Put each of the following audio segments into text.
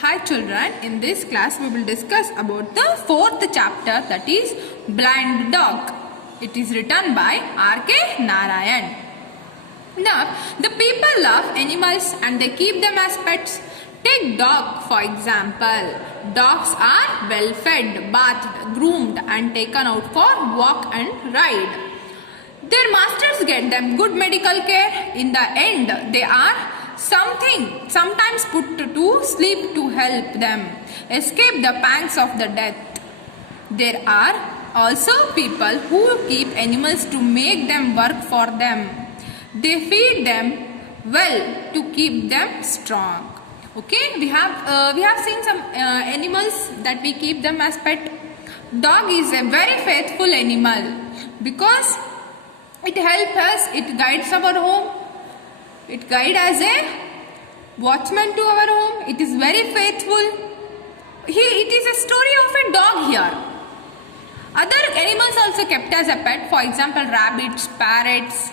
Hi children, in this class we will discuss about the fourth chapter, that is Blind Dog. It is written by R.K. Narayan. Now, the people love animals and they keep them as pets. Take dog for example. Dogs are well fed, bathed, groomed and taken out for walk and ride. Their masters get them good medical care. In the end, they are sometimes put to sleep to help them escape the pangs of the death. There are also people who keep animals to make them work for them. They feed them well to keep them strong. Okay, we have seen some animals that we keep them as pet. Dog is a very faithful animal because it helps us, it guides our home. It guides as a watchman to our home. It is very faithful. It is a story of a dog here. Other animals also kept as a pet. For example, rabbits, parrots.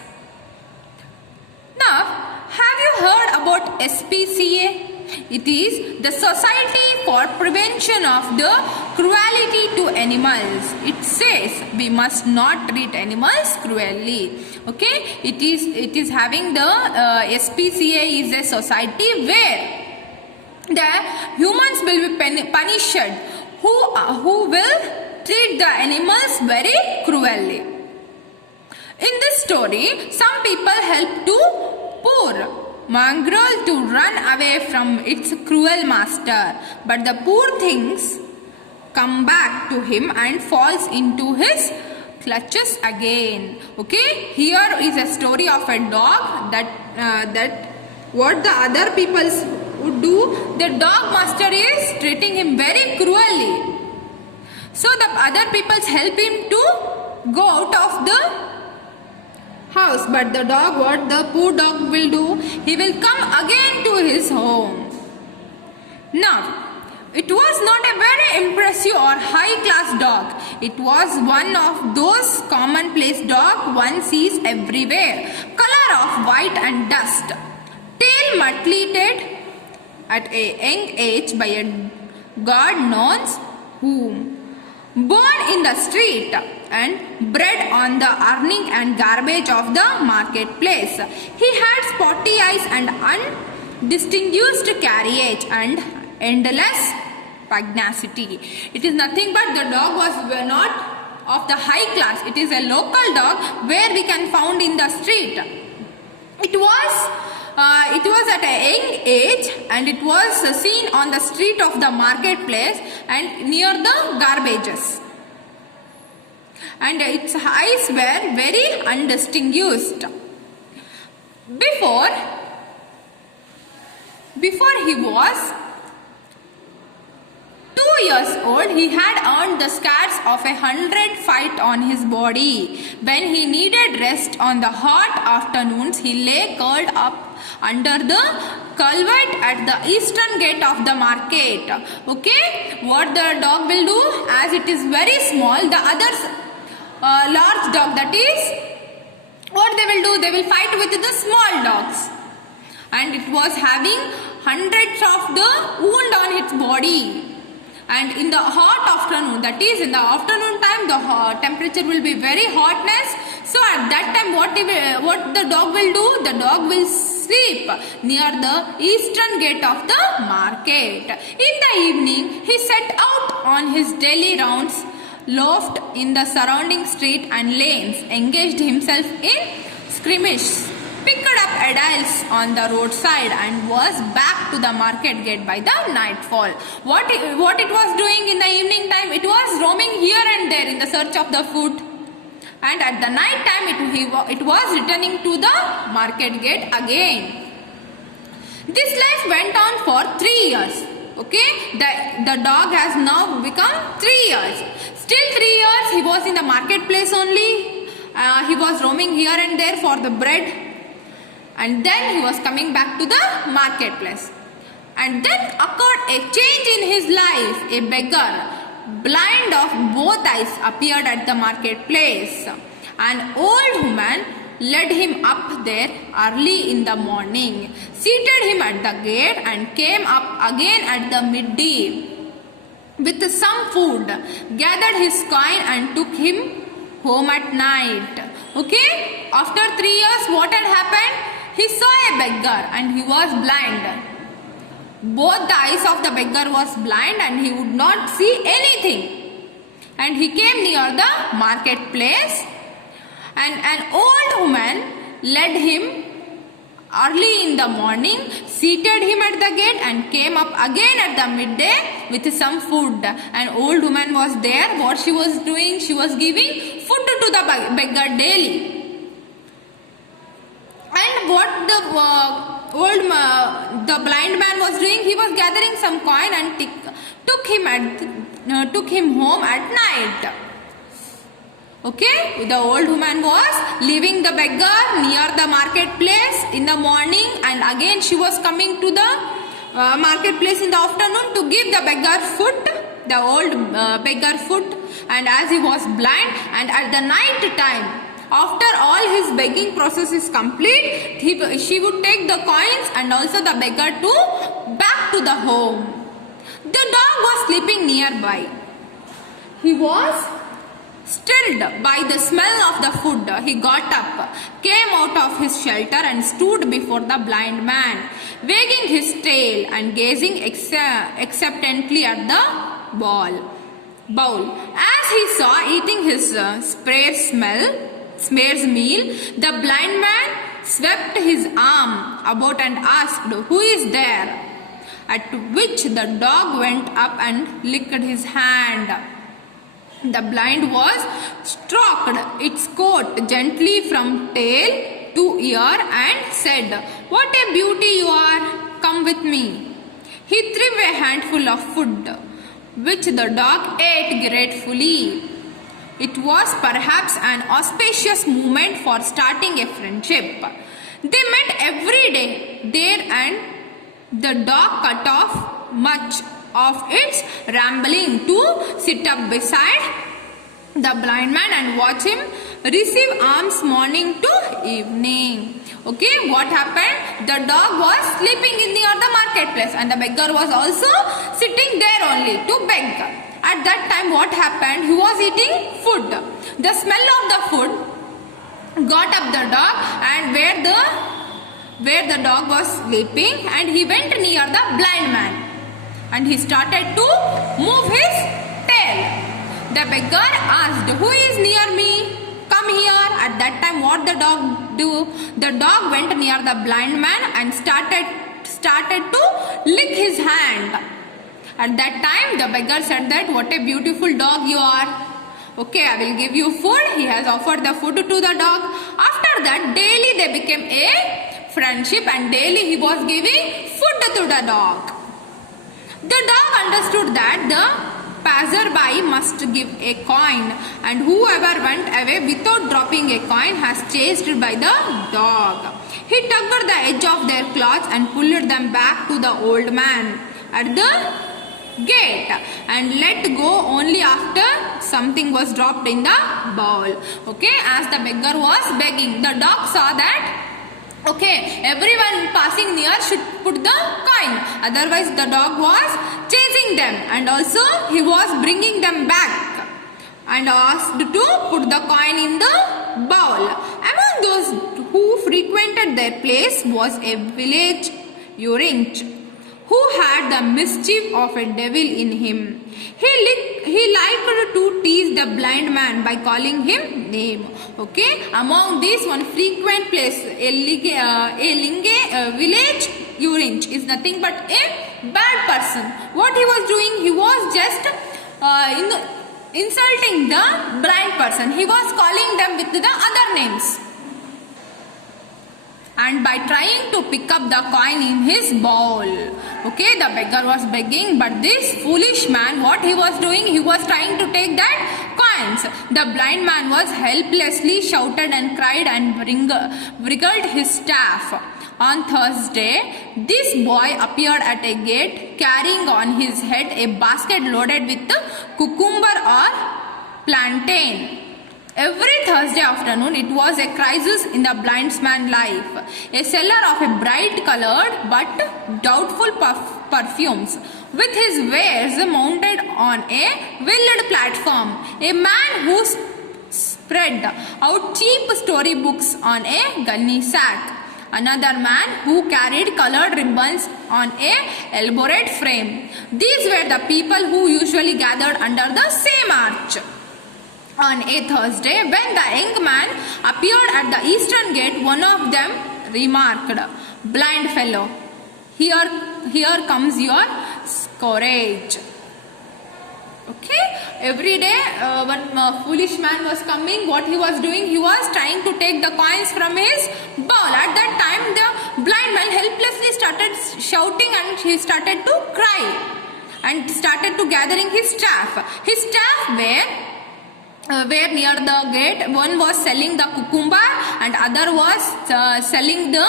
Now, have you heard about SPCA? It is the Society for Prevention of the Cruelty to Animals. It says we must not treat animals cruelly. Okay, it is having the SPCA is a society where the humans will be punished who will treat the animals very cruelly. In this story, some people help to poor mongrel to run away from its cruel master, but the poor things come back to him and falls into his clutches again. Okay, here is a story of a dog that what the other people would do. The dog master is treating him very cruelly, so the other people help him to go out of the house, but the dog, what the poor dog will do, he will come again to his home. Now, it was not a very impressive or high class dog. It was one of those commonplace dogs one sees everywhere. Color of white and dust. Tail mutilated at a young age by a God knows whom. Born in the street and bred on the earning and garbage of the marketplace. He had spotty eyes and undistinguished carriage and endless pugnacity. It is nothing but the dog was not of the high class. It is a local dog where we can found in the street. It was at a young age and it was seen on the street of the marketplace and near the garbages. And its eyes were very undistinguished. Before he was 2 years old, he had earned the scars of 100 fights on his body. When he needed rest on the hot afternoons, he lay curled up under the culvert at the eastern gate of the market. Okay, what the dog will do, as it is very small, the others large dog, that is what they will do, they will fight with the small dogs, and it was having hundreds of the wound on its body. And in the hot afternoon, that is in the afternoon time, the temperature will be very hotness. So at that time, what the dog will do, the dog will sleep near the eastern gate of the market. In the evening, he set out on his daily rounds, loafed in the surrounding street and lanes, engaged himself in skirmishes, picked up adults on the roadside and was back to the market gate by the nightfall. What it was doing in the evening time, it was roaming here and there in the search of the food. And at the night time, it was returning to the market gate again. This life went on for 3 years. Okay, the dog has now become 3 years. Still 3 years he was in the marketplace only. He was roaming here and there for the bread. And then he was coming back to the marketplace. And then occurred a change in his life. A beggar, blind of both eyes, appeared at the marketplace. An old woman led him up there early in the morning, seated him at the gate, and came up again at the midday with some food, gathered his coin and took him home at night. Okay, after 3 years, what had happened? He saw a beggar and he was blind. Both the eyes of the beggar was blind and he would not see anything. And he came near the marketplace, and an old woman led him early in the morning, seated him at the gate, and came up again at the midday with some food. An old woman was there. What she was doing? She was giving food to the beggar daily. And what the blind man was doing? He was gathering some coin and took him home at night. Okay, the old woman was leaving the beggar near the marketplace in the morning, and again she was coming to the marketplace in the afternoon to give the beggar food, the old beggar food. And as he was blind, and at the night time, after all his begging process is complete, she would take the coins and also the beggar back to the home. The dog was sleeping nearby. He was stilled by the smell of the food. He got up, came out of his shelter and stood before the blind man, wagging his tail and gazing expectantly at the bowl. As he saw eating his spare's meal, the blind man swept his arm about and asked, "Who is there?" At which the dog went up and licked his hand. The blind was stroked its coat gently from tail to ear and said, "What a beauty you are! Come with me." He threw a handful of food, which the dog ate gratefully. It was perhaps an auspicious moment for starting a friendship. They met every day there, and the dog cut off much of its rambling to sit up beside the blind man and watch him receive alms morning to evening. Okay, what happened? The dog was sleeping near the marketplace, and the beggar was also sitting there only to beg. At that time, what happened? He was eating food. The smell of the food got up the dog, and where the dog was sleeping, and he went near the blind man, and he started to move his tail. The beggar asked, "Who is near me? Come here." At that time, what the dog do? The dog went near the blind man and started to lick his hand. At that time, the beggar said that, "What a beautiful dog you are. Okay, I will give you food." He has offered the food to the dog. After that, daily they became a friendship, and daily he was giving food to the dog. The dog understood that the passerby must give a coin, and whoever went away without dropping a coin has chased by the dog. He tugged the edge of their clothes and pulled them back to the old man at the gate, and let go only after something was dropped in the bowl. Okay, as the beggar was begging, the dog saw that everyone passing near should put the coin, otherwise the dog was chasing them, and also he was bringing them back and asked to put the coin in the bowl. Among those who frequented their place was a village urchin who had the mischief of a devil in him. He liked to tease the blind man by calling him name. Okay, among these, one frequent place, a village urchin is nothing but a bad person. What he was doing? He was just insulting the blind person. He was calling them with the other names, and by trying to pick up the coin in his bowl. Okay, the beggar was begging, but this foolish man, what he was doing? He was trying to take that coins. The blind man was helplessly shouted and cried and wriggled his staff. On Thursday, this boy appeared at a gate carrying on his head a basket loaded with cucumber or plantain. Every Thursday afternoon, it was a crisis in the blind man's life. A seller of a bright colored but doubtful perfumes, with his wares mounted on a wheeled platform. A man who spread out cheap storybooks on a gunny sack. Another man who carried colored ribbons on a elaborate frame. These were the people who usually gathered under the same arch. On a Thursday, when the young man appeared at the eastern gate, one of them remarked, "Blind fellow, here comes your courage." Okay, every day one foolish man was coming. What he was doing? He was trying to take the coins from his bowl. At that time, the blind man helplessly started shouting and he started to cry and started to gathering his staff. His staff were near the gate. One was selling the cucumber and other was selling the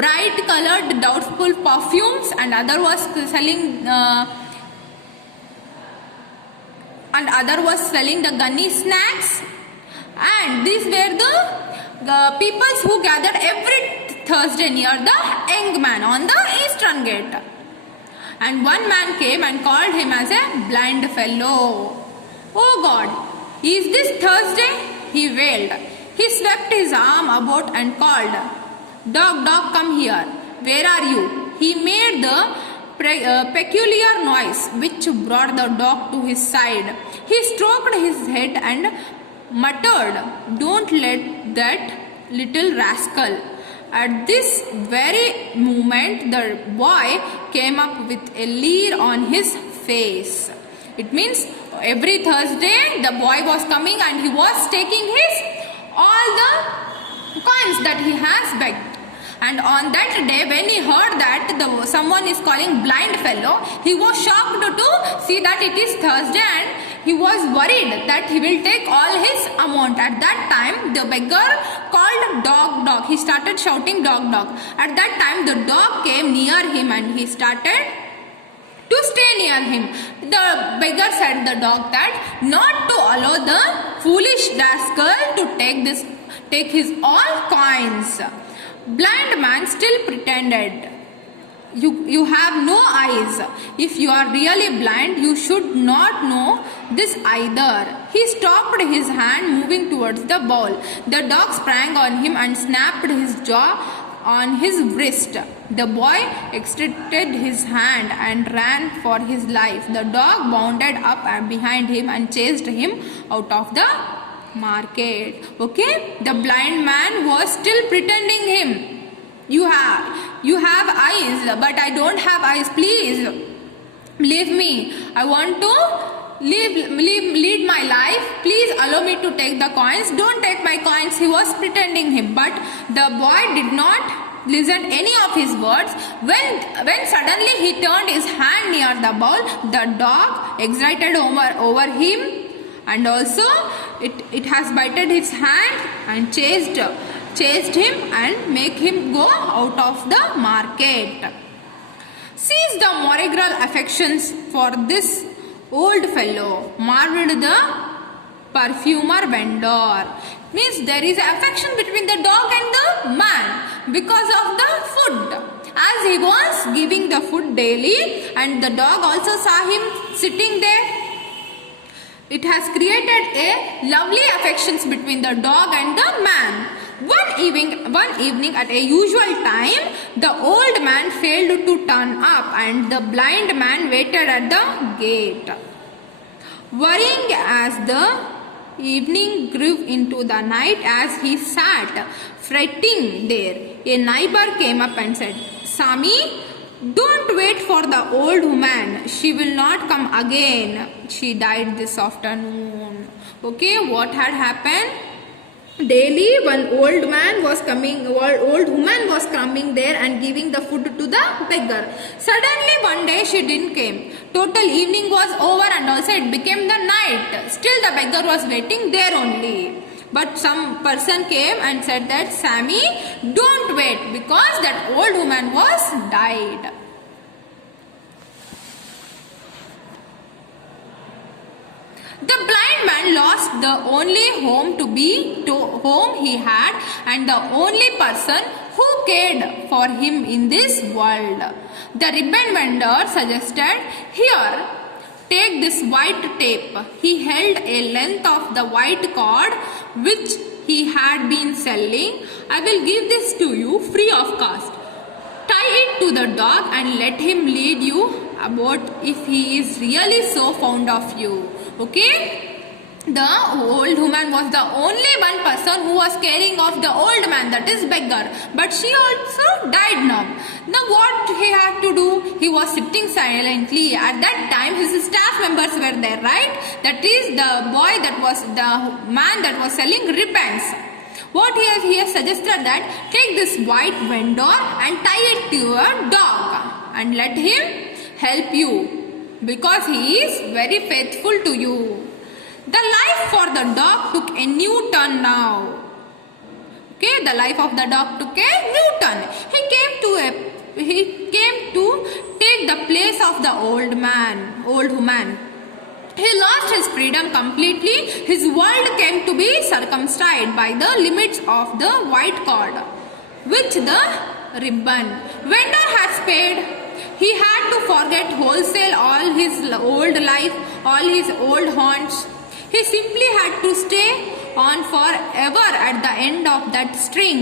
bright colored doubtful perfumes, and other was selling the gunny snacks. And these were the peoples who gathered every Thursday near the young man on the eastern gate. And one man came and called him as a blind fellow. "Oh God, is this Thursday?" he wailed. He swept his arm about and called, "Dog, dog, come here. Where are you?" He made the peculiar noise which brought the dog to his side. He stroked his head and muttered, "Don't let that little rascal." At this very moment, the boy came up with a leer on his face. It means every Thursday the boy was coming and he was taking all the coins that he has begged. And on that day, when he heard that someone is calling blind fellow, he was shocked to see that it is Thursday, and he was worried that he will take all his amount. At that time, the beggar called, "Dog, dog." He started shouting, "Dog, dog." At that time, the dog came near him and he started to stay near him. The beggar said the dog that not to allow the foolish rascal to take his all coins. Blind man still pretended, You have no eyes. If you are really blind, you should not know this either." He stopped his hand, moving towards the bowl. The dog sprang on him and snapped his jaw on his wrist. The boy extended his hand and ran for his life. The dog bounded up and behind him and chased him out of the market. Okay, the blind man was still pretending him. You have eyes, but I don't have eyes. Please leave me. I want to lead my life. Please allow me to take the coins. Don't take my coins. He was pretending him, but the boy did not listen any of his words. When suddenly he turned his hand near the bowl, the dog excited over him, and also it has bited his hand and chased him and make him go out of the market. "Seize the moral affections for this old fellow," marveled the perfumer vendor. Means there is affection between the dog and the man because of the food. As he was giving the food daily, and the dog also saw him sitting there, it has created a lovely affections between the dog and the man. One evening at a usual time, the old man failed to turn up, and the blind man waited at the gate. Worrying as the evening grew into the night, as he sat fretting there, a neighbor came up and said, "Sami, don't wait for the old woman. She will not come again. She died this afternoon." Okay, what had happened? Daily one old woman was coming there and giving the food to the beggar. Suddenly one day she didn't came. Total evening was over, and also it became the night. Still the beggar was waiting there only. But some person came and said that, "Sami, don't wait, because that old woman was died." The blind blind man lost the only home he had and the only person who cared for him in this world. The ribbon vendor suggested, "Here, take this white tape." He held a length of the white cord which he had been selling. "I will give this to you free of cost. Tie it to the dog and let him lead you about if he is really so fond of you." Okay? The old woman was the only one person who was caring of the old man, that is beggar. But she also died now. Now what he had to do? He was sitting silently. At that time his staff members were there, right? That is the man that was selling ribbons. What he has suggested that take this white vendor and tie it to a dog and let him help you because he is very faithful to you. The life for the dog took a new turn now. Okay, the life of the dog took a new turn. He came to take the place of the old woman. He lost his freedom completely. His world came to be circumscribed by the limits of the white cord, which the ribbon vendor has paid. He had to forget wholesale all his old life, all his old haunts. He simply had to stay on forever at the end of that string.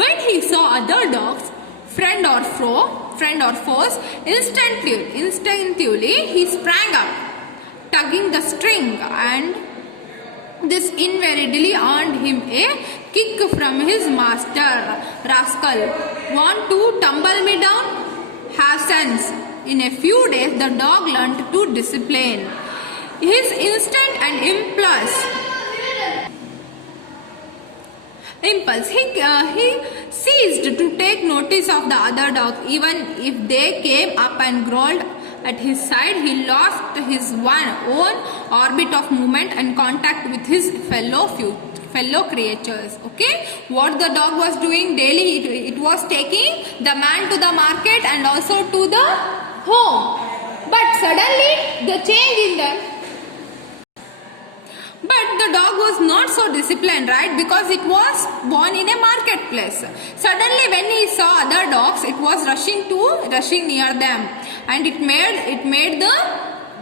When he saw other dogs, friend or foes, instinctively he sprang up, tugging the string, and this invariably earned him a kick from his master. "Rascal, want to tumble me down? Have sense." In a few days, the dog learned to discipline his instinct and impulse. He ceased to take notice of the other dogs, even if they came up and growled at his side. He lost his own orbit of movement and contact with his fellow creatures. Okay, what the dog was doing daily, it was taking the man to the market and also to the home. But suddenly the change in them. But the dog was not so disciplined, right? Because it was born in a marketplace. Suddenly when he saw other dogs, it was rushing near them, and it made the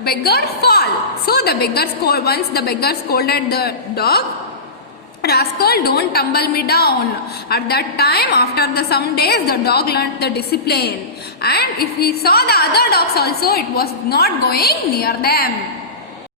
beggar fall. So once the beggar scolded the dog, "Rascal, don't tumble me down." At that time, after some days, the dog learnt the discipline, and if he saw the other dogs also, it was not going near them.